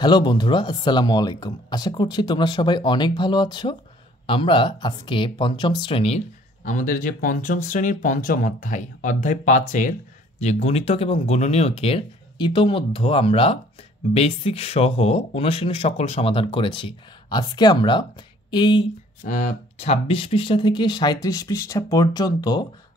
Hello বন্ধুরা, আসসালামু আলাইকুম। আশা করছি তোমরা সবাই অনেক ভালো আছো। আমরা আজকে পঞ্চম শ্রেণীর আমাদের যে পঞ্চম শ্রেণীর পঞ্চম অধ্যায় অধ্যায় 5-এর যে গুণিতক এবং গুণনীয়কের ইতোমধ্যে আমরা বেসিক সহ অনুশীলনের সকল সমাধান করেছি। আজকে আমরা এই 26 পৃষ্ঠা থেকে 37 পৃষ্ঠা পর্যন্ত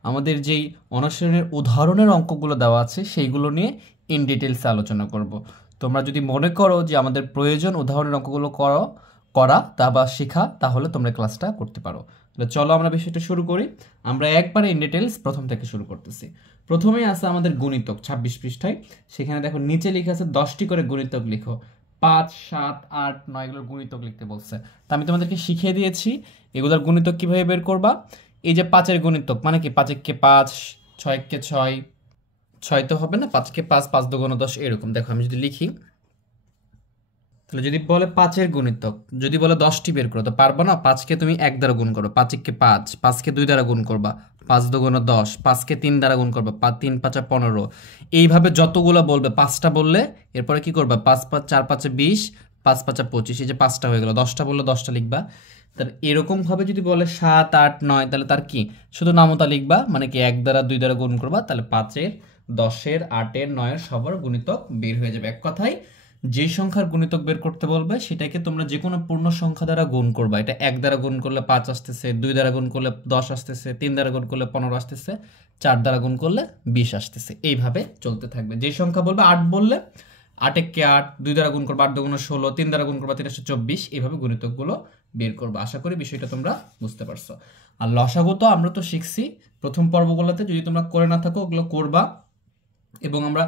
আমাদের যেই অনুশীলনের উদাহরণের অঙ্কগুলো দেওয়া আছে সেইগুলো নিয়ে ইন ডিটেলসে আলোচনা করব। তোমরা যদি মনে করো যে আমাদের প্রয়োজন উদাহরণের অঙ্কগুলো করা তা বা শেখা, তাহলে তোমরা ক্লাসটা করতে পারো। তাহলে চলো আমরা বিষয়টা শুরু করি। আমরা একবারে ইন ডিটেলস প্রথম থেকে শুরু করতেছি। প্রথমেই আছে আমাদের গুণিতক 26 পৃষ্ঠায়। সেখানে দেখো নিচে লেখা আছে 10টি করে গুণিতক লিখো। 5, 7, 8, 9 এগুলোর গুণিতক লিখতে বলছে। তা আমি তোমাদেরকে শিখিয়ে দিয়েছি এগুলোর গুণিতক কিভাবে বের করবা। এই যে 5-এর গুণিতক মানে কি, 5-কে 5, 6-কে 6, 6 তো হবে না, 5-কে 5, 5 দুগুণ 10 এরকম। দেখো আমি যদি লিখি, তাহলে যদি বলে 5-এর গুণিতক, যদি বলে 10টি বের করো তো পারবো না। 5-কে তুমি 1 দ্বারা গুণ করো, 5-কে 5, 5-কে 2 দ্বারা গুণ করবা, 5 দুগুণ 10, 5-কে 3 দ্বারা গুণ করবা, 3 5 15। এইভাবে যতগুলো বলবে, 5টা বললে এরপরে কি করবা, 5 5 4 5 20, 5 5 25, এই যে 5টা হয়ে গেল। 10টা বললে 10টা লিখবা। তাহলে এরকম ভাবে যদি বলে 7 8 9, তাহলে তার কি শুধু নামতা লিখবা, মানে কি 1 দ্বারা 2 দ্বারা গুণ করবা, তাহলে 5-এর 10-এর 8-এর 9-এর সবার গুণিতক বের হয়ে যাবে। এক কথায় যে সংখ্যার গুণিতক বের করতে বলবে সেটাকে তোমরা যে কোনো পূর্ণ সংখ্যা দ্বারা গুণ করবা। এটা 1 দ্বারা গুণ করলে 5 আসতেছে, 2 দ্বারা গুণ করলে 10 আসতেছে, 3 দ্বারা গুণ করলে 15 আসতেছে, 4 দ্বারা গুণ করলে 20 আসতেছে। এইভাবে চলতে থাকবে। যে সংখ্যা বলবে 8 বললে 8-কে 8, 2 দ্বারা গুণ করবা 8 দুগুণ 16, 3 দ্বারা গুণ করবা 3 24, এইভাবে গুণিতকগুলো বের করবা। আশা করি বিষয়টা তোমরা বুঝতে পারছো। আর লসাগু তো আমরা তো শিখছি প্রথম পর্বগুলোতে, যদি তোমরা করে না থাকো ওগুলো করবা। এবং আমরা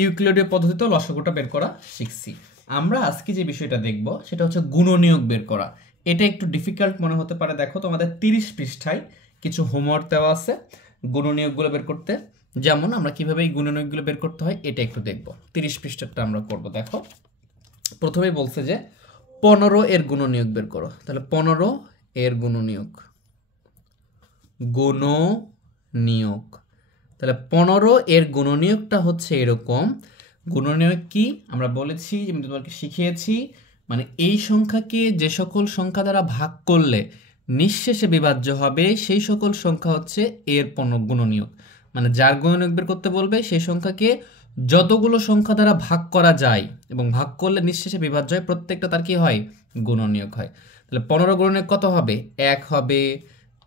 ইউক্লিডীয় পদ্ধতিতেও লসাগুটা বের করা শিখছি। আমরা আজকে যে বিষয়টা দেখব সেটা হচ্ছে গুণনীয়ক বের করা। এটা একটু ডিফিকাল্ট মনে হতে পারে। দেখো তোমাদের 30 পৃষ্ঠায় কিছু হোমওয়ার্ক দেওয়া আছে গুণনীয়কগুলো বের করতে। যেমন আমরা কিভাবে এই গুণনীয়কগুলো বের করতে হয় এটা একটু দেখব। 30 পৃষ্ঠাটা আমরা করব। দেখো প্রথমেই বলছে যে 15 এর গুণনীয়ক বের করো। তাহলে 15 এর গুণনীয়ক, তাহলে 15 এর গুণনীয়কটা হচ্ছে এরকম। গুণনীয়ক কি আমরা বলেছি, আমি তোমাকে শিখিয়েছি, মানে এই সংখ্যাকে যে সকল সংখ্যা দ্বারা ভাগ করলে নিঃশেষে বিভাজ্য হবে সেই সকল সংখ্যা হচ্ছে এর গুণনীয়ক। মানে যার গুণনীয়ক বের করতে বলবে সেই সংখ্যাকে যতগুলো সংখ্যা দ্বারা ভাগ করা যায় এবং ভাগ করলে নিঃশেষে বিভাজ্য হয়, প্রত্যেকটা তার কি হয়, গুণনীয়ক হয়। তাহলে 15 গুণনীয়ক কত হবে, 1 হবে,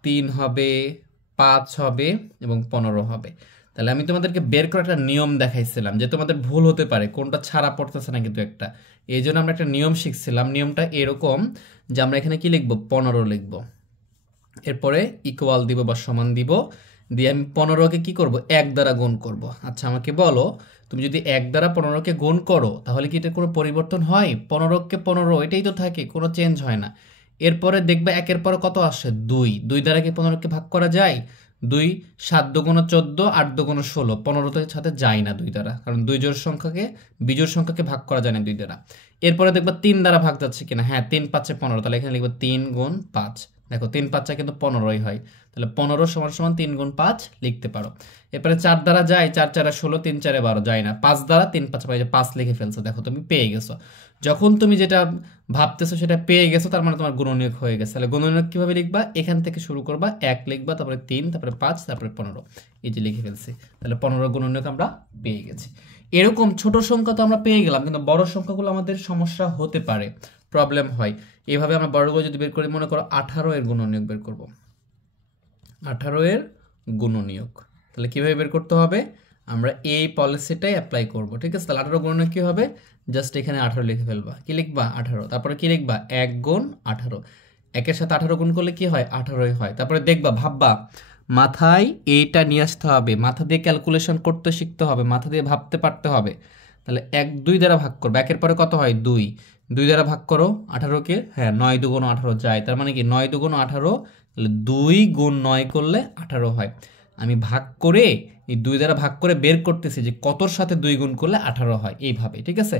3 হবে, 5 হবে এবং 15 হবে। তাহলে আমি তোমাদেরকে বের করার একটা নিয়ম দেখাইছিলাম, যে তোমাদের ভুল হতে পারে কোনটা ছাড়া পড়তেছে না কিন্তু একটা। এই জন্য আমরা একটা নিয়ম শিখছিলাম। নিয়মটা এরকম যে আমরা এখানে কি লিখবো, 15 লিখবো, এরপরে ইকুয়াল দিব বা সমান দিব, দিয়ে আমি 15কে কি করব, 1 দ্বারা গুণ করব। আচ্ছা আমাকে বলো, তুমি যদি 1 দ্বারা 15কে গুণ করো তাহলে কি এটা কোনো পরিবর্তন হয়? 15কে 15 এটাই তো থাকে, কোনো চেঞ্জ হয় না। এরপরে দেখবে 1-এর পরে কত আসে, 2, 2 দ্বারা কি 15কে ভাগ করা যায়? 2 7 দুগুণ 14, 8 দুগুণ 16, 15 সাথে যায় না 2 দ্বারা, কারণ বিজোড় সংখ্যাকে ভাগ করা যায় না 2 দ্বারা। এরপরে দেখবা 3 দ্বারা ভাগ যাচ্ছে কিনা, হ্যাঁ 3 5 15, তাহলে এখানে লিখবো 3 গুণ 5। দেখো 3 5 কিন্তু 15ই হয়, তাহলে 15 সমান সমান 3 গুণ 5 লিখতে পারো। এরপরে 4 দ্বারা যায়, 4 4 16, 3 4 12 যায় না। 5 দ্বারা 3 5 5 লিখে ফেলছো। দেখো তুমি পেয়ে গেছো। যখন তুমি যেটা ভাবতেছো সেটা পেয়ে গেছো, তার মানে তোমার গুণনীয়ক হয়ে গেছে। তাহলে গুণনীয়ক কিভাবে লিখবা, এখান থেকে শুরু করবা, 1 লিখবা, তারপরে 3, তারপরে 5, তারপরে 15, এই যে লিখে ফেলছি। তাহলে 15 গুণনীয়ক আমরা পেয়ে গেছি। এরকম ছোট সংখ্যা তো আমরা পেয়ে গেলাম, কিন্তু বড় সংখ্যাগুলো আমাদের সমস্যা হতে পারে, প্রবলেম হয়। এইভাবে আমরা বড়গুলো যদি বের করি, মনে করো 18 এর গুণনীয়ক বের করব। 18 এর গুণনীয়ক তাহলে কিভাবে বের করতে হবে, আমরা এই পলিসিটাই অ্যাপ্লাই করব। ঠিক আছে, তাহলে 18 গুণনীয়ক কি হবে, জাস্ট এখানে 18 লিখে ফেলবা। কি লিখবা, 18, তারপরে কি লিখবা, 1 গুণ 18, 1-এর সাথে 18 গুণ করলে কি হয়, 18ই হয়। তারপরে দেখবা, ভাববা, মাথায় এইটা নিয়ে আসতে হবে, মাথা দিয়ে ক্যালকুলেশন করতে শিখতে হবে, মাথা দিয়ে ভাবতে পারতে হবে। তাহলে 1 2 দ্বারা ভাগ করবে, 1-এর পরে কত হয়, 2, 2 দ্বারা ভাগ করো 18কে, হ্যাঁ 9 দুগুণ 18 যায়, তার মানে কি 9 দুগুণ 18, তাহলে 2 গুণ 9 করলে 18 হয়। আমি ভাগ করে এই 2 দ্বারা ভাগ করে বের করতেছি যে কতর সাথে 2 গুণ করলে 18 হয়, এইভাবে। ঠিক আছে,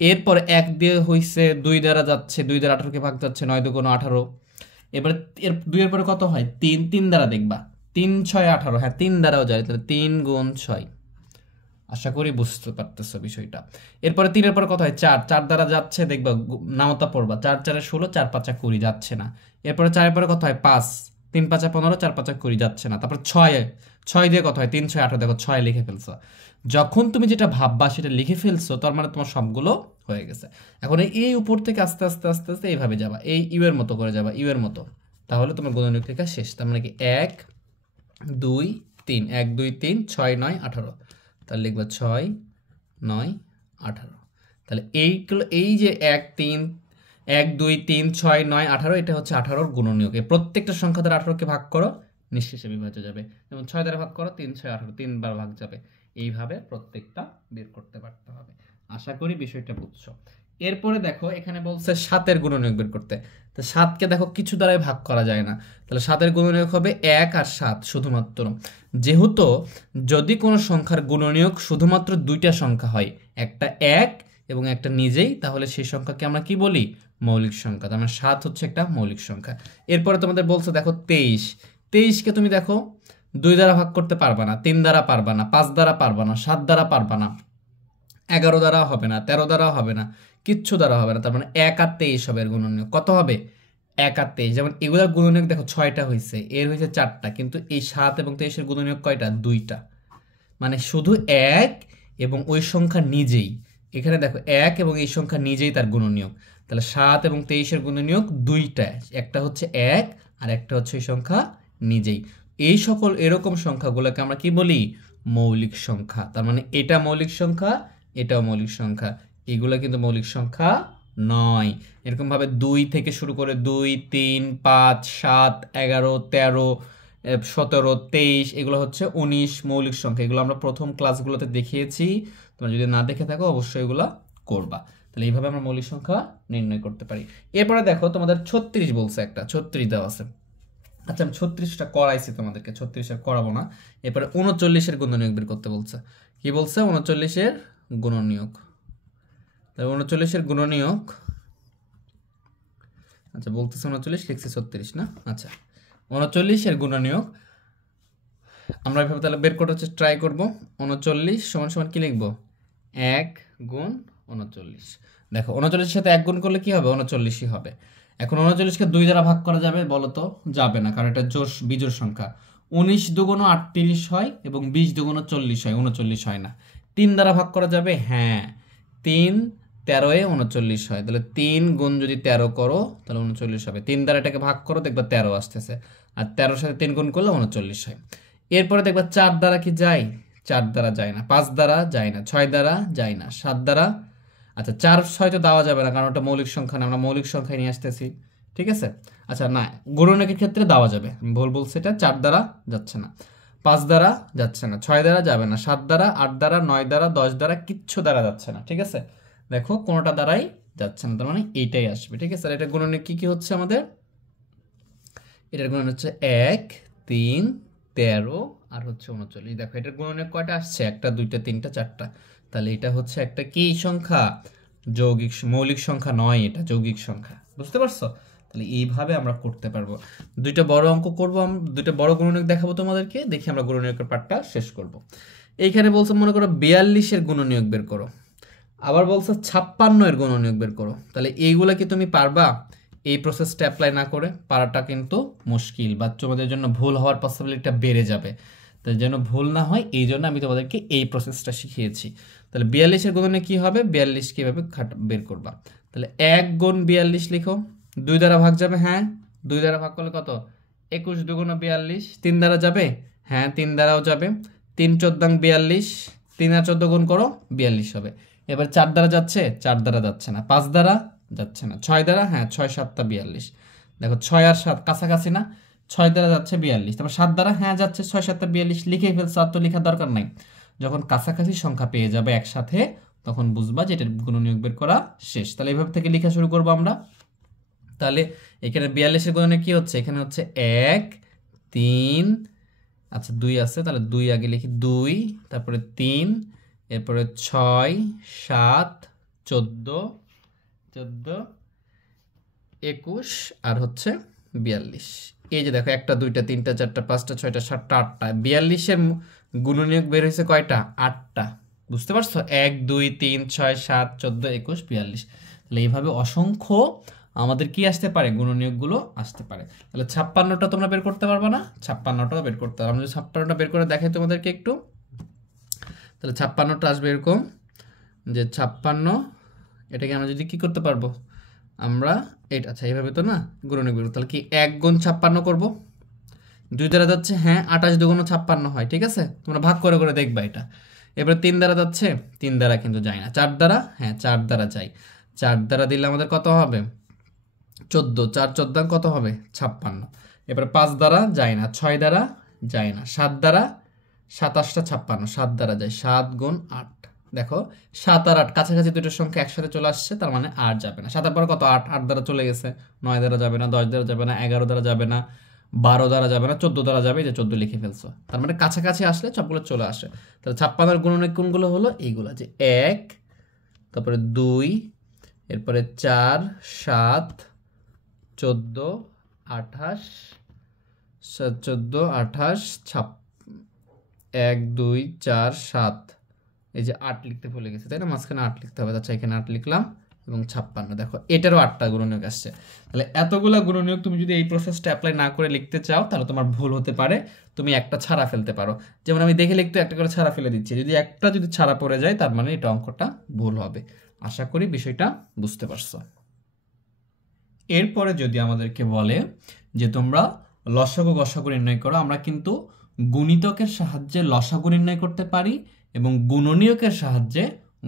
এরপর 1 দিয়ে হইছে, 2 দ্বারা যাচ্ছে, 2 দ্বারা 18কে ভাগ যাচ্ছে, 9 দুগুণ 18। এবার 2 এর পরে কত হয়, 3, 3 দ্বারা দেখবা, 3 6 18, হ্যাঁ 3 দ্বারাও যায়, তাহলে 3 গুণ 6, আশা করি বুঝতে পারতেছো বিষয়টা। এরপরে 3-এর পর কত হয় 4, 4 দ্বারা যাচ্ছে, দেখবা নামতা পড়বা, 4 4 16, 4 5 20 যাচ্ছে না। এরপরে 4-এর পরে কত হয় 5, 3 5 15, 4 5 20 যাচ্ছে না। তারপর 6, 6 দিয়ে কত হয় 3 6 18, দেখো 6 লিখে ফেলছো। যখন তুমি যেটা ভাববা সেটা লিখে ফেলছো, তার মানে তোমার সবগুলো হয়ে গেছে। এখন এই উপর থেকে আস্তে আস্তে আস্তে আস্তে এইভাবে যাবা, এই ইউ এর মতো করে যাবা, ইউ এর মতো, তাহলে তোমার গুণনীয়ক লেখা শেষ। তার মানে কি 1 2 3, 1 2 3 6 9 18, তাহলে লিখবা 6 9 18। তাহলে এইগুলো, এই যে 1 3 1 2 3 6 9 18, এটা হচ্ছে 18-র গুণনীয়ক। এই প্রত্যেকটা সংখ্যা দ্বারা 18কে ভাগ করো, নিঃশেষে বিভাজ্য যাবে। যেমন 6 দ্বারা ভাগ করো 3 6 18, 3 বার ভাগ যাবে। এইভাবে প্রত্যেকটা বের করতে পারতে হবে। আশা করি বিষয়টা বুঝছো। এরপরে দেখো এখানে বলছে 7-এর গুণনীয়ক বের করতে। তো 7কে দেখো কিছু দ্বারাই ভাগ করা যায় না, তাহলে 7-এর গুণনীয়ক হবে 1 আর 7 শুধুমাত্র। যেহেতু যদি কোনো সংখ্যার গুণনীয়ক শুধুমাত্র দুইটা সংখ্যা হয়, একটা 1 এবং একটা নিজেই, তাহলে সেই সংখ্যাকে আমরা কি বলি? মৌলিক সংখ্যা। তার মানে 7 হচ্ছে একটা মৌলিক সংখ্যা। এরপরে তোমাদের বলছে দেখো 23, 23কে তুমি দেখো 2 দ্বারা ভাগ করতে পারবা না, 3 দ্বারা পারবা না, 5 দ্বারা পারবা না, 7 দ্বারা পারবা না, 11 দ্বারা হবে না, 13 দ্বারা হবে না, কিচ্ছু দ্বারা হবে না। তার মানে 1 আর 23 হবে এর গুণনীয়ক। কত হবে? 1 আর 23। যেমন এগুলোর গুণনীয়ক দেখো 6টা হয়েছে, এর হয়েছে 4টা, কিন্তু এই 7 এবং 23-এর গুণনীয়ক কয়টা? 2টা। মানে শুধু 1 এবং ওই সংখ্যা নিজেই, এখানে দেখো 1 এবং এই সংখ্যা নিজেই তার গুণনীয়ক। তাহলে 7 এবং 23-এর গুণনীয়ক 2টা, একটা হচ্ছে 1 আর একটা হচ্ছে এই সংখ্যা নিজেই। এই সকল এরকম সংখ্যাগুলোকে আমরা কি বলি? মৌলিক সংখ্যা। তার মানে এটা মৌলিক সংখ্যা, এটাও মৌলিক সংখ্যা, এগুলো কিন্তু মৌলিক সংখ্যা নয়। এরকম ভাবে 2 থেকে শুরু করে 2 3 5 7 11 13 17 23, এগুলো হচ্ছে 19 মৌলিক সংখ্যা। এগুলো আমরা প্রথম ক্লাসগুলোতে দেখিয়েছি, তোমরা যদি না দেখে থাকো অবশ্যই এগুলো করবা। তাহলে এইভাবে আমরা মৌলিক সংখ্যা নির্ণয় করতে পারি। এরপরে দেখো তোমাদের 36 বলছে, একটা 36 দেওয়া আছে। আচ্ছা, আমি 36টা করাইছি তোমাদেরকে, 36 আর করাবো না। এরপরে 39-এর গুণনীয়ক বের করতে বলছে। কি বলছে? 39-এর গুণনীয়ক। তাহলে 39-এর গুণনীয়ক, আচ্ছা বলতেছে 39, লিখছে 36 না? আচ্ছা, 39-এর গুণনীয়ক আমরা এভাবে তাহলে বের করতে ট্রাই করব। 39 সমান সমান কি লিখবো? 1 গুণ 39। দেখো 39-এর সাথে 1 গুণ করলে কি হবে? 39ই হবে। এখন 39কে 2 দ্বারা ভাগ করা যাবে? বলো তো যাবে না, কারণ এটা বিজোড় সংখ্যা। 19 দুগুণ 38 হয় এবং 20 দুগুণ 40 হয়, 39 হয় না। 3 দ্বারা ভাগ করা যাবে? হ্যাঁ, 3 13-এ 39 হয়। তাহলে 3 গুণ যদি 13 করো তাহলে 39 হবে। 3 দ্বারা এটাকে ভাগ করো, দেখবা 13 আসতেছে, আর 13-এর সাথে 3 গুণ করলে 39 হয়। এরপরে দেখবা 4 দ্বারা কি যায়? 4 দ্বারা যায় না, 5 দ্বারা যায় না, 6 দ্বারা যায় না, 7 দ্বারা, আচ্ছা 4 6 তো দেওয়া যাবে না, কারণ ওটা মৌলিক সংখ্যা না, আমরা মৌলিক সংখ্যায় নিয়ে আসতেছি, ঠিক আছে। আচ্ছা না, গুণনীয়কের ক্ষেত্রে দেওয়া যাবে, আমি ভুল বলছি, এটা 4 দ্বারা যাচ্ছে না, 5 দ্বারা যাচ্ছে না, 6 দ্বারা যাবে না, 7 দ্বারা, 8 দ্বারা, 9 দ্বারা, 10 দ্বারা, কিচ্ছু দ্বারা যাচ্ছে না, ঠিক আছে। দেখো কোনোটা দ্বারাই যাচ্ছে না, তার মানে এইটাই আসবে, ঠিক আছে। আর এটা গুণনীয়ক কি কি হচ্ছে আমাদের? এটার গুণন হচ্ছে 1 3 13 আর হচ্ছে 39। দেখো এটার গুণনীয়ক কয়টা আসছে? 1 2 3 4টা। তাহলে এটা হচ্ছে একটা কি সংখ্যা? যৌগিক, মৌলিক সংখ্যা নয়, এটা যৌগিক সংখ্যা। বুঝতে পারছো? তাহলে এইভাবে আমরা করতে পারবো। দুইটা বড় অঙ্ক করব, দুইটা বড় গুণনীয়ক দেখাবো তোমাদেরকে, দেখি আমরা গুণনীয়কের পার্টটা শেষ করব। এইখানে বলছে মনে করো 42-এর গুণনীয়ক বের করো, আবার বলছে 56-এর গুণনীয়ক বের করো। তাহলে এইগুলা কি তুমি পারবা? এই প্রসেসটা অ্যাপ্লাই না করে পারাটা কিন্তু মুশকিল, বা তোমাদের জন্য ভুল হওয়ার পসিবিলিটিটা বেড়ে যাবে। তাই যেন ভুল না হয় এই জন্য আমি তোমাদেরকে এই প্রসেসটা শিখিয়েছি। তাহলে 42-এর গুণনীয়ক কি হবে? 42 কিভাবে বের করবা? তাহলে 1 গুণ 42 লিখো, 2 দ্বারা ভাগ যাবে? হ্যাঁ, 2 দ্বারা ভাগ করলে কত? 21 দুগুণ 42। 3 দ্বারা যাবে? হ্যাঁ, 3 দ্বারাও যাবে। 3 14 42, 3 আর 14 গুণ করো, 42 হবে। এবার 4 দ্বারা যাচ্ছে? 4 দ্বারা যাচ্ছে না। 5 দ্বারা যাচ্ছে না। 6 দ্বারা? হ্যাঁ, 6 7 42। দেখো 6 আর 7 কাছাকাছি না? 6 দ্বারা যাচ্ছে 42, তারপর 7 দ্বারা হ্যাঁ যাচ্ছে, 6 7 42 লিখেই ফেলছে, আর তো লেখার দরকার নাই। যখন কাছাকাছি সংখ্যা পেয়ে যাবে একসাথে, তখন বুঝবা যে এটার গুণনীয়ক বের করা শেষ। তাহলে এইভাবে থেকে লেখা শুরু করবো আমরা। তাহলে এখানে 42-এর গুণনীয়ক কি হচ্ছে? এখানে হচ্ছে 1 3, আচ্ছা 2 আছে, তাহলে 2 আগে লিখি, 2, তারপরে 3, এরপরে 6 7 14 21 আর হচ্ছে 42। এই যে দেখো 1টা 2টা 3টা 4টা 5টা 6টা 7টা 8টা, 42-এর গুণনীয়ক বের হয়েছে কয়টা? 8টা। বুঝতে পারছো? 1 2 3 6 7 14 21 42। তাহলে এইভাবে অসংখ্য আমাদের কি আসতে পারে, গুণনীয়কগুলো আসতে পারে। তাহলে 56টা তোমরা বের করতে পারবে না, 56টাও বের করতে পারবে। আমরা যদি 56টা বের করে দেখাই তোমাদেরকে একটু, তাহলে 56টা আসবে এরকম যে 56, এটাকে আমরা যদি কি করতে পারবো আমরা, এটা আচ্ছা এইভাবে তো না গুণনীয়ক বের, তাহলে কি 1 গুণ 56 করবো, 2 দ্বারা যাচ্ছে, হ্যাঁ 28 2 56 হয়, ঠিক আছে? তোমরা ভাগ করে করে দেখবা এটা। এবারে 3 দ্বারা যাচ্ছে, 3 দ্বারা কিন্তু যায় না। 4 দ্বারা, হ্যাঁ 4 দ্বারা যায়। 4 দ্বারা দিলে আমাদের কত হবে, 14, 4 14 কত হবে 56। এবারে 5 দ্বারা যায় না, 6 দ্বারা যায় না, 7 দ্বারা, 27টা 56, 7 দ্বারা যায়, 7 গুণ 8। দেখো 7 আর 8 কাছাকাছি দুটোর সংখ্যা একসাথে চলে আসছে, তার মানে 8 যাবে না। 7 এর পর কত, 8, 8 দ্বারা চলে গেছে, 9 দ্বারা যাবে না, 10 দ্বারা যাবে না, 11 দ্বারা যাবে না, 12 দ্বারা যাবে না, 14 দ্বারা যাবে, যে 14 লিখে ফেলছো। তার মানে কাছাকাছি আসলে সবগুলো চলে আসে। তাহলে 56 গুণনীয়ক কোনগুলো হলো, এইগুলো যে 1, তারপরে 2, এরপরে 4 7 14 28, 14 28 1 2 4 7, এই যে 8 লিখতে ভুলে গেছে, তাই না? মাঝখানে 8 লিখতে হবে। আচ্ছা এখানে 8 লিখলাম এবং 56। দেখো এটারও 8টা গুণনীয়ক আসছে। তাহলে এতগুলা গুণনীয়ক তুমি যদি এই প্রসেসটা অ্যাপ্লাই না করে লিখতে চাও, তাহলে তোমার ভুল হতে পারে, তুমি একটা ছাড়া ফেলতে পারো। যেমন আমি দেখে লিখতে একটা করে ছাড়া ফেলে দিচ্ছি, যদি একটা যদি ছাড়া পড়ে যায় তার মানে এটা অঙ্কটা ভুল হবে। আশা করি বিষয়টা বুঝতে পারছো। এরপরে যদি আমাদেরকে বলে যে তোমরা লসাগু গসাগু নির্ণয় করো, আমরা কিন্তু গুণিতকের সাহায্যে লসাগু নির্ণয় করতে পারি এবং গুণনীয়কের সাহায্যে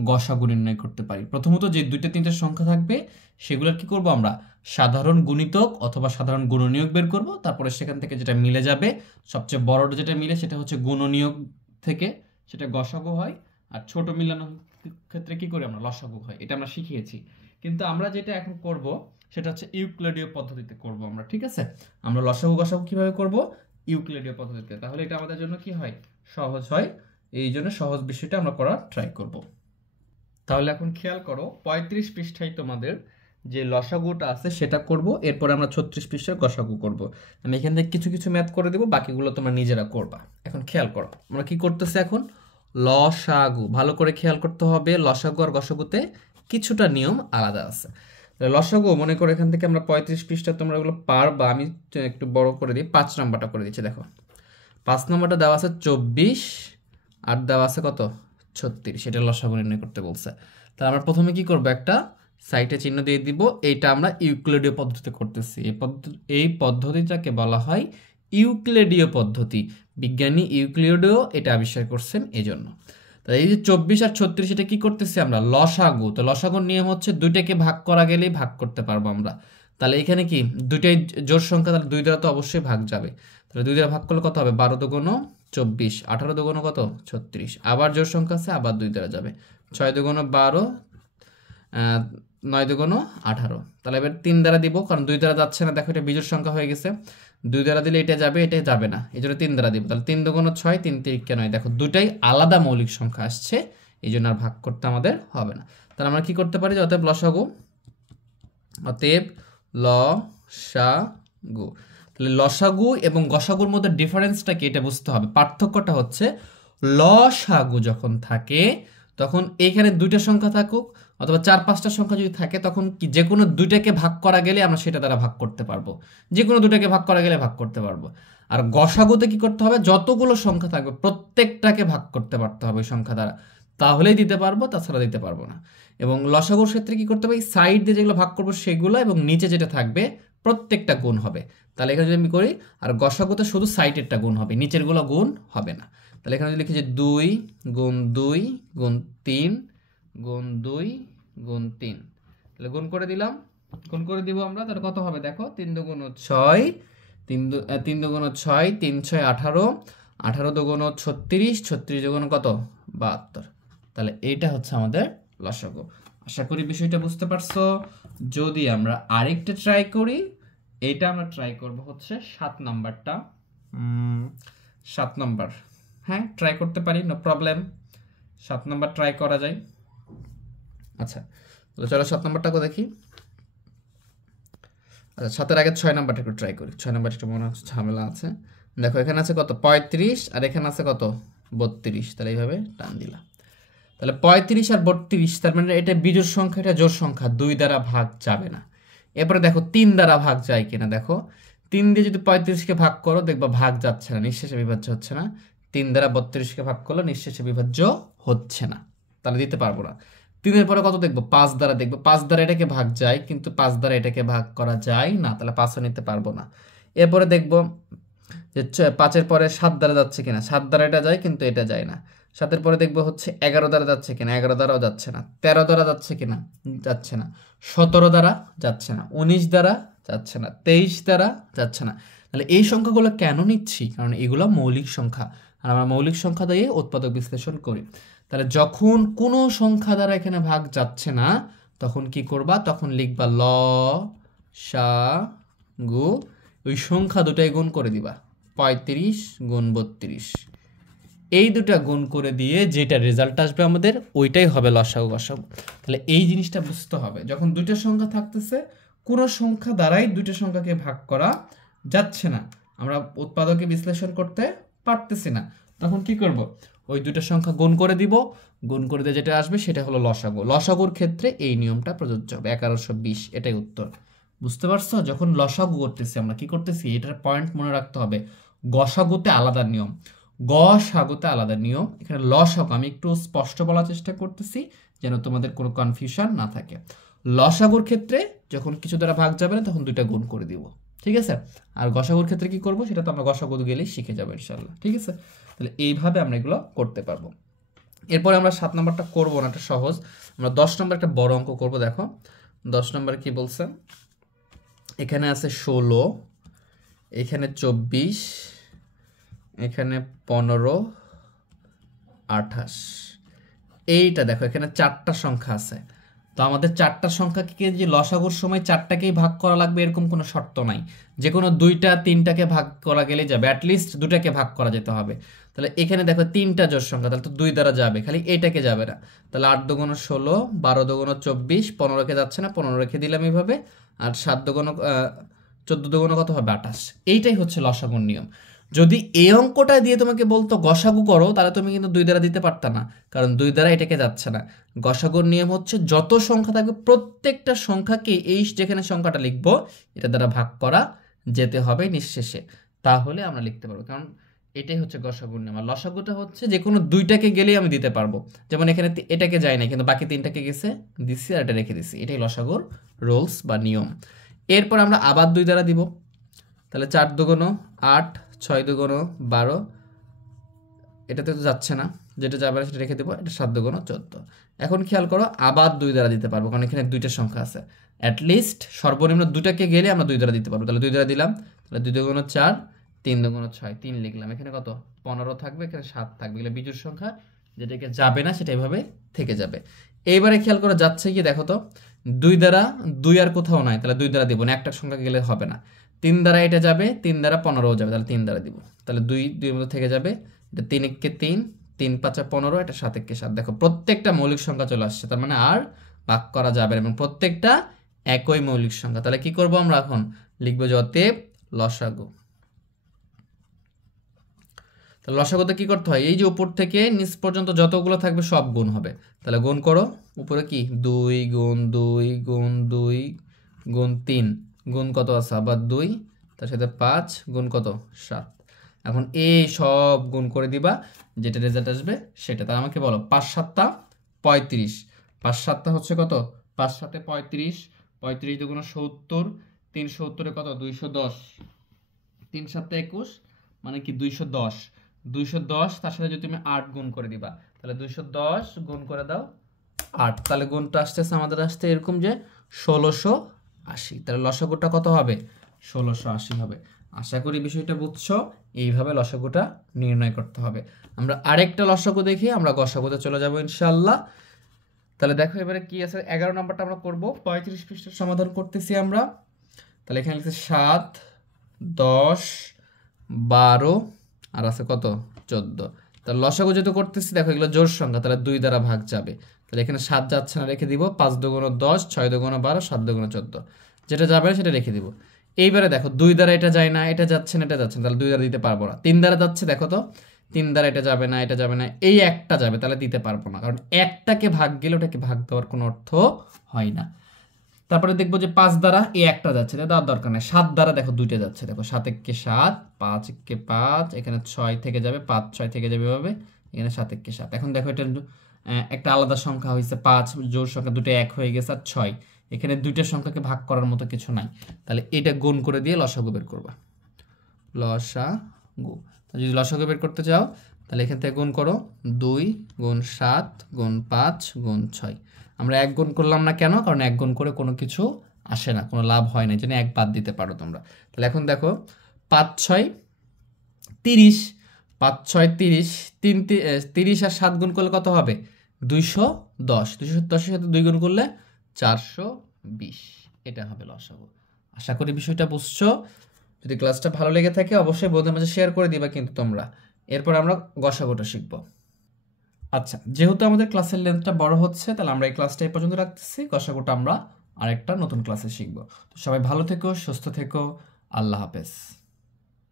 গসাগু নির্ণয় করতে পারি। প্রথমত যে 2টা 3টা সংখ্যা থাকবে সেগুলোর কি করব আমরা, সাধারণ গুণিতক অথবা সাধারণ গুণনীয়ক বের করব। তারপরে সেখান থেকে যেটা মিলে যাবে, সবচেয়ে বড় যেটা মিলে সেটা হচ্ছে গুণনীয়ক থেকে সেটা গসাগু হয়, আর ছোট মিলানোর ক্ষেত্রে কি করি আমরা, লসাগু হয়। এটা আমরা শিখিয়েছি। কিন্তু আমরা যেটা এখন করব সেটা হচ্ছে ইউক্লিডীয় পদ্ধতিতে করব আমরা, ঠিক আছে? আমরা লসাগু গসাগু কিভাবে করব, ইউক্লিডীয় পদ্ধতিতে। তাহলে এটা আমাদের জন্য কি হয়, সহজ হয়। এই জন্য সহজ বিষয়টা আমরা করার ট্রাই করব। তাহলে এখন খেয়াল করো, 35 পৃষ্ঠায় তোমাদের যে লসাগুটা আছে সেটা করব, এরপরে আমরা 36 পৃষ্ঠায় গসাগু করব। আমি এখান থেকে কিছু কিছু ম্যাথ করে দেব, বাকিগুলো তোমরা নিজেরা করবা। এখন খেয়াল করো আমরা কি করতেছি এখন, লসাগু। ভালো করে খেয়াল করতে হবে, লসাগু আর গসাগুতে কিছুটা নিয়ম আলাদা আছে। লসাগু মনে করো এখান থেকে আমরা 35 পৃষ্ঠা, তোমরা এগুলো পারবা। আমি একটু বড় করে দিই, 5 নাম্বারটা করে দিচ্ছি। দেখো 5 নাম্বারটা দেওয়া আছে 24 আর দেওয়া আছে কত, 36। সেটা লসাগু নির্ণয় করতে বলছে। তাহলে আমরা প্রথমে কি করব, একটা সাইডে চিহ্ন দিয়ে দিব। এইটা আমরা ইউক্লিডীয় পদ্ধতিতে করতেছি। এই পদ্ধতিটাকে বলা হয় ইউক্লিডীয় পদ্ধতি। বিজ্ঞানী ইউক্লিডীয় এটা আবিষ্কার করছেন এজন্য। তাহলে এই যে 24 আর 36 এটা কি করতেছি আমরা, লসাগু। তো লসাগুর নিয়ম হচ্ছে 2টাকে ভাগ করা গেলেই ভাগ করতে পারবো আমরা। তাহলে এখানে কি 2টাই জোড় সংখ্যা, তাহলে 2 দ্বারা তো অবশ্যই ভাগ যাবে। তাহলে 2 দ্বারা ভাগ করলে কত হবে, 12 দুগুণ 24, 18 দুগুণ কত 36। আবার জোড় সংখ্যা আছে, আবার 2 দ্বারা যাবে, 6 দুগুণ 12, 9 দুগুণ 18। তাহলে এবার 3 দ্বারা দিব, কারণ 2 দ্বারা যাচ্ছে না। দেখো এটা বিজোড় সংখ্যা হয়ে গেছে, 2 দ্বারা দিলে এটা যাবে, এটা যাবে না, এই জন্য 3 দ্বারা দিব। তাহলে 3 দুগুণ 6, 3 3 9। দেখো দুটাই আলাদা মৌলিক সংখ্যা আসছে, এই জন্য আর ভাগ করতে আমাদের হবে না। তাহলে আমরা কি করতে পারি, অতএব লসাগু, অতএব লসাগু। তাহলে লসাগু এবং গসাগুর মধ্যে ডিফারেন্সটা কি এটা বুঝতে হবে। পার্থক্যটা হচ্ছে লসাগু যখন থাকে তখন এখানে 2টা সংখ্যা থাকুক অথবা 4-5টা সংখ্যা যদি থাকে, তখন কি যে কোনো 2টাকে ভাগ করা গেলে আমরা সেটা দ্বারা ভাগ করতে পারবো, যে কোনো 2টাকে ভাগ করা গেলে ভাগ করতে পারবো। আর গসাগুতে কি করতে হবে, যতগুলো সংখ্যা থাকবে প্রত্যেকটাকে ভাগ করতে পারতে হবে ওই সংখ্যা দ্বারা, তাহলেই দিতে পারবো, তাছাড়া দিতে পারবো না। এবং লসাগুর ক্ষেত্রে কি করতে হবে, সাইড দিয়ে যেগুলো ভাগ করবো সেগুলো এবং নিচে যেটা থাকবে প্রত্যেকটা গুণ হবে। তাহলে এখানে যদি আমি করি, আর গসাগুতে শুধু সাইডেরটা গুণ হবে, নিচেরগুলো গুণ হবে না। তাহলে এখানে যদি লিখি যে 2 গুণ 2 গুণ 3 গুণ 2 গুণ 3, তাহলে গুণ করে দিলাম, গুণ করে দিব আমরা। তাহলে কত হবে দেখো, 3 দুগুণ 6, 3 দুগুণ 6, 3 6 18, 18 দুগুণ 36, 36 দুগুণ কত 72। তাহলে এইটা হচ্ছে আমাদের লসাগু। আশা করি বিষয়টা বুঝতে পারছো। যদি আমরা আরেকটা ট্রাই করি, এইটা আমরা ট্রাই করব হচ্ছে 7 নাম্বারটা। 7 নাম্বার, হ্যাঁ ট্রাই করতে পারি, নো প্রবলেম। 7 নাম্বার ট্রাই করা যায়। আচ্ছা তো চলো 7 নাম্বারটাকে দেখি। আচ্ছা 7-এর আগে 6 নাম্বারটা একটু ট্রাই করি। 6 নাম্বার একটু মনে হচ্ছে ঝামেলা আছে। দেখো এখানে আছে কত 35 আর এখানে আছে কত 32। তাহলে এইভাবে টান দিলাম। তাহলে 35 আর 32, তার মানে এটা বিজোড় সংখ্যা, এটা জোড় সংখ্যা, 2 দ্বারা ভাগ যাবে না। এরপরে দেখো 3 দ্বারা ভাগ যায় কিনা, দেখো 3 দিয়ে যদি 35কে ভাগ করো দেখবা ভাগ যাচ্ছে না, নিঃশেষে বিভাজ্য হচ্ছে না। 3 দ্বারা 32কে ভাগ করলে নিঃশেষে বিভাজ্য হচ্ছে না, তাহলে দিতে পারবো না। 3 পরে কত দেখবো, 5 দ্বারা দেখবো, 5 দ্বারা এটাকে ভাগ যায় কিন্তু 5 দ্বারা এটাকে ভাগ করা যায় না, তাহলে 5ও নিতে পারবো না। এরপরে দেখবো যে 5 পরে 7 দ্বারা যাচ্ছে কিনা, 7 দ্বারা এটা যায় কিন্তু এটা যায় না। 7 পরে দেখবো হচ্ছে 11 দ্বারা যাচ্ছে কিনা, 11 দ্বারাও যাচ্ছে না। 13 দ্বারা যাচ্ছে কিনা, যাচ্ছে না। 17 দ্বারা যাচ্ছে না। 19 দ্বারা যাচ্ছে না। 23 দ্বারা যাচ্ছে না। তাহলে এই সংখ্যাগুলো কেন নিচ্ছি, কারণ এগুলো মৌলিক সংখ্যা, আর আমরা মৌলিক সংখ্যা দিয়ে উৎপাদক বিশ্লেষণ করি। তাহলে যখন কোনো সংখ্যা দ্বারা এখানে ভাগ যাচ্ছে না তখন কি করবা, তখন লিখবা ল সা গু, ওই সংখ্যা দুটাই গুণ করে দিবা, 35 গুণ 32, এই দুটা গুণ করে দিয়ে যেটা রেজাল্ট আসবে আমাদের ওইটাই হবে লসাগু গসাগু। তাহলে এই জিনিসটা বুঝতে হবে, যখন দুইটা সংখ্যা থাকতেছে, কোনো সংখ্যা দ্বারাই দুইটা সংখ্যাকে ভাগ করা যাচ্ছে না, আমরা উৎপাদকে বিশ্লেষণ করতে পারতেছি না, তখন কি করব, ওই দুইটা সংখ্যা গুণ করে দিব, গুণ করে দিয়ে যেটা আসবে সেটা হলো লসাগু। লসাগুর ক্ষেত্রে এই নিয়মটা প্রযোজ্য হবে, 1120, এটাই উত্তর। বুঝতে পারছো, যখন লসাগু করতেছি আমরা কি করতেছি, এটার পয়েন্ট মনে রাখতে হবে, গসাগুতে আলাদা নিয়ম, গসাগুতে আলাদা নিয়ম, এখানে লসাগু আমি একটু স্পষ্ট বলার চেষ্টা করতেছি যেন তোমাদের কোনো কনফিউশন না থাকে। লসাগুর ক্ষেত্রে যখন কিছু দ্বারা ভাগ যাবে না তখন দুইটা গুণ করে দিব, ঠিক আছে। আর গসাগুর ক্ষেত্রে কি করব সেটা তো আমরা গসাগু গেলেই শিখে যাবো ইনশাআল্লাহ, ঠিক আছে। তাহলে এইভাবে আমরা এগুলো করতে পারবো। এরপরে আমরা 7 নম্বরটা করবো না, এটা সহজ। আমরা 10 নম্বর একটা বড় অঙ্ক করব। দেখো 10 নম্বরে কি বলছে, এখানে আছে 16, এখানে 24, এখানে 15, 28, এইটা দেখো এখানে 4টা সংখ্যা আছে। তো আমাদের 4টা সংখ্যাকে যে লসাগুর সময় 4টাকেই ভাগ করা লাগবে এরকম কোনো শর্ত নাই, যে কোনো 2টা 3টাকে ভাগ করা গেলেই যাবে, অ্যাটলিস্ট 2টাকে ভাগ করা যেতে হবে। তাহলে এখানে দেখো 3টা জোড় সংখ্যা, তাহলে তো 2 দ্বারা যাবে, খালি এইটাকে যাবে না। তাহলে 8 দুগুণ 16, 12 দুগুণ 24, 15কে যাচ্ছে না, 15 রেখে দিলাম এইভাবে, আর 7 দুগুণ 14 দুগুণ কত হবে 28। এইটাই হচ্ছে লসাগুর নিয়ম। যদি এই অঙ্কটা দিয়ে তোমাকে বলতো গসাগু করো তাহলে তুমি কিন্তু 2 দ্বারা দিতে পারতা না, কারণ 2 দ্বারা এটাকে যাচ্ছে না। গসাগুর নিয়ম হচ্ছে যত সংখ্যা থাকবে প্রত্যেকটা সংখ্যাকে এই যেখানে সংখ্যাটা লিখবো এটা দ্বারা ভাগ করা যেতে হবে নিঃশেষে, তাহলে আমরা লিখতে পারবো, কারণ এটাই হচ্ছে গসাগুর নিয়ম। আর লসাগুটা হচ্ছে যে কোনো 2টাকে গেলেই আমি দিতে পারবো, যেমন এখানে এটাকে যায় না কিন্তু বাকি 3টাকে গেছে দিচ্ছি আর এটা রেখে দিচ্ছি, এটাই লসাগুর রুলস বা নিয়ম। এরপর আমরা আবার 2 দ্বারা দিব, তাহলে 4 দুগুণ 8, 6 দুগুণ 12, এটাতে তো যাচ্ছে না, যেটা যাবে সেটা রেখে দেবো, এটা 7 দুগুণ 14। এখন খেয়াল করো আবার 2 দ্বারা দিতে পারবো, কারণ এখানে 2টা সংখ্যা আছে, অ্যাটলিস্ট সর্বনিম্ন 2টাকে গেলে আমরা 2 দ্বারা দিতে পারবো। তাহলে 2 দ্বারা দিলাম, তাহলে 2 দুগুণ 4, 3 দুগুণ 6, 3 লিখলাম, এখানে কত 15 থাকবে, এখানে 7 থাকবে, এগুলো বিজোড় সংখ্যা, যেটাকে যাবে না সেটা এইভাবে থেকে যাবে। এইবারে খেয়াল করো যাচ্ছে কি দেখো তো, 2 দ্বারা 2 আর কোথাও নাই, তাহলে 2 দ্বারা দিব না, একটা সংখ্যা গেলে হবে না। 3 দ্বারা এটা যাবে, 3 দ্বারা 15ও যাবে, তাহলে 3 দ্বারা দিব, তাহলে 2 2 মধ্যে থেকে যাবে, এটা 3 একে 3, 3 5 15, এটা 7 একে 7। দেখো প্রত্যেকটা মৌলিক সংখ্যা চলে আসছে, তার মানে আর ভাগ করা যাবে না এবং প্রত্যেকটা একই মৌলিক সংখ্যা। তাহলে কি করব আমরা এখন লিখবো যে অতএব লসাগু। তাহলে লসাগুতে কি করতে হয়, এই যে উপর থেকে নিচ পর্যন্ত যতগুলো থাকবে সব গুণ হবে। তাহলে গুণ করো, উপরে কি 2 গুণ 2 গুণ 2 গুণ 3 গুণ কত আছে আবার 2, তার সাথে 5 গুণ কত 7। এখন এই সব গুণ করে দিবা, যেটা রেজাল্ট আসবে সেটা। তাহলে আমাকে বলো 5 7 35, 5 7 হচ্ছে কত, 5 7 35, 35 দুগুণ 70, 3 70 কত 210, 3 7 21 মানে কি 210, 210 তার সাথে যদি তুমি 8 গুণ করে দিবা, তাহলে 210 গুণ করে দাও 8, তাহলে গুণটা আসতেছে আমাদের আসতে এরকম যে 1680। তাহলে লসাগুটা কত হবে, 1680 হবে। আশা করি বিষয়টা বুঝছো, এইভাবে লসাগুটা নির্ণয় করতে হবে। আমরা আরেকটা লসাগু দেখি আমরা গসাগুতে চলে যাব ইনশাআল্লাহ। তাহলে দেখো এবারে কি আছে, 11 নম্বরটা আমরা করব, 35 পৃষ্ঠার সমাধান করতেছি আমরা। তাহলে এখানে লিখছে 7 10 12 আর আছে কত 14। তাহলে লসাগু যেহেতু করতেছি দেখো এগুলো জোড় সংখ্যা, তাহলে 2 দ্বারা ভাগ যাবে, তাহলে এখানে 7 যাচ্ছে না, রেখে দিব, 5 দুগুণ 10, 6 দুগুণ 12, 7 দুগুণ 14, যেটা যাবে সেটা রেখে দিব। এইবারে দেখো 2 দ্বারা এটা যায় না, এটা যাচ্ছে না, এটা যাচ্ছে না, তাহলে 2 দ্বারা দিতে পারবো না। 3 দ্বারা যাচ্ছে, দেখো তো 3 দ্বারা এটা যাবে না, এটা যাবে না, এই একটা যাবে, তাহলে দিতে পারবো না, কারণ একটাকে ভাগ গেলে ওটাকে ভাগ দেওয়ার কোনো অর্থ হয় না। তারপরে দেখবো যে 5 দ্বারা এই একটা যাচ্ছে, দেওয়ার দরকার নেই। 7 দ্বারা দেখো দুইটা যাচ্ছে, দেখো 7 একে 7, 5 একে 5, এখানে 6 থেকে যাবে, 5 6 থেকে যাবে এভাবে, এখানে 7 একে 7। এখন দেখো এটা একটা আলাদা সংখ্যা হয়েছে, 5 জোড় সংখ্যা দুটো এক হয়ে গেছে, আর 6 এখানে দুইটা সংখ্যাকে ভাগ করার মতো কিছু নাই, তাহলে এটা গুণ করে দিয়ে লসাগু বের করবা। লসাগু, যদি লসাগু বের করতে চাও তাহলে এখান থেকে গুণ করো, 2 গুণ 7 গুণ 5 গুণ 6। আমরা 1 গুণ করলাম না কেন? কারণ 1 গুণ করে কোনো কিছু আসে না, কোনো লাভ হয় না, এই জন্য 1 বাদ দিতে পারো তোমরা। তাহলে এখন দেখো 5 6 30, 5 6 30, 30 আর 7 গুণ করলে কত হবে? 210, 210 এর সাথে 2 গুণ করলে 420, এটা হবে লসাগু। আশা করি বিষয়টা বুঝছো। যদি ক্লাসটা ভালো লেগে থাকে অবশ্যই বন্ধুদের মাঝে শেয়ার করে দিবা কিন্তু তোমরা। এরপর আমরা গসাগুটা শিখবো। আচ্ছা, যেহেতু আমাদের ক্লাসের লেন্থটা বড় হচ্ছে, তাহলে আমরা এই ক্লাসটা এই পর্যন্ত রাখতেছি। গসাগুটা আমরা আরেকটা নতুন ক্লাসে শিখবো। তো সবাই ভালো থেকো, সুস্থ থেকো, আল্লাহ হাফেজ।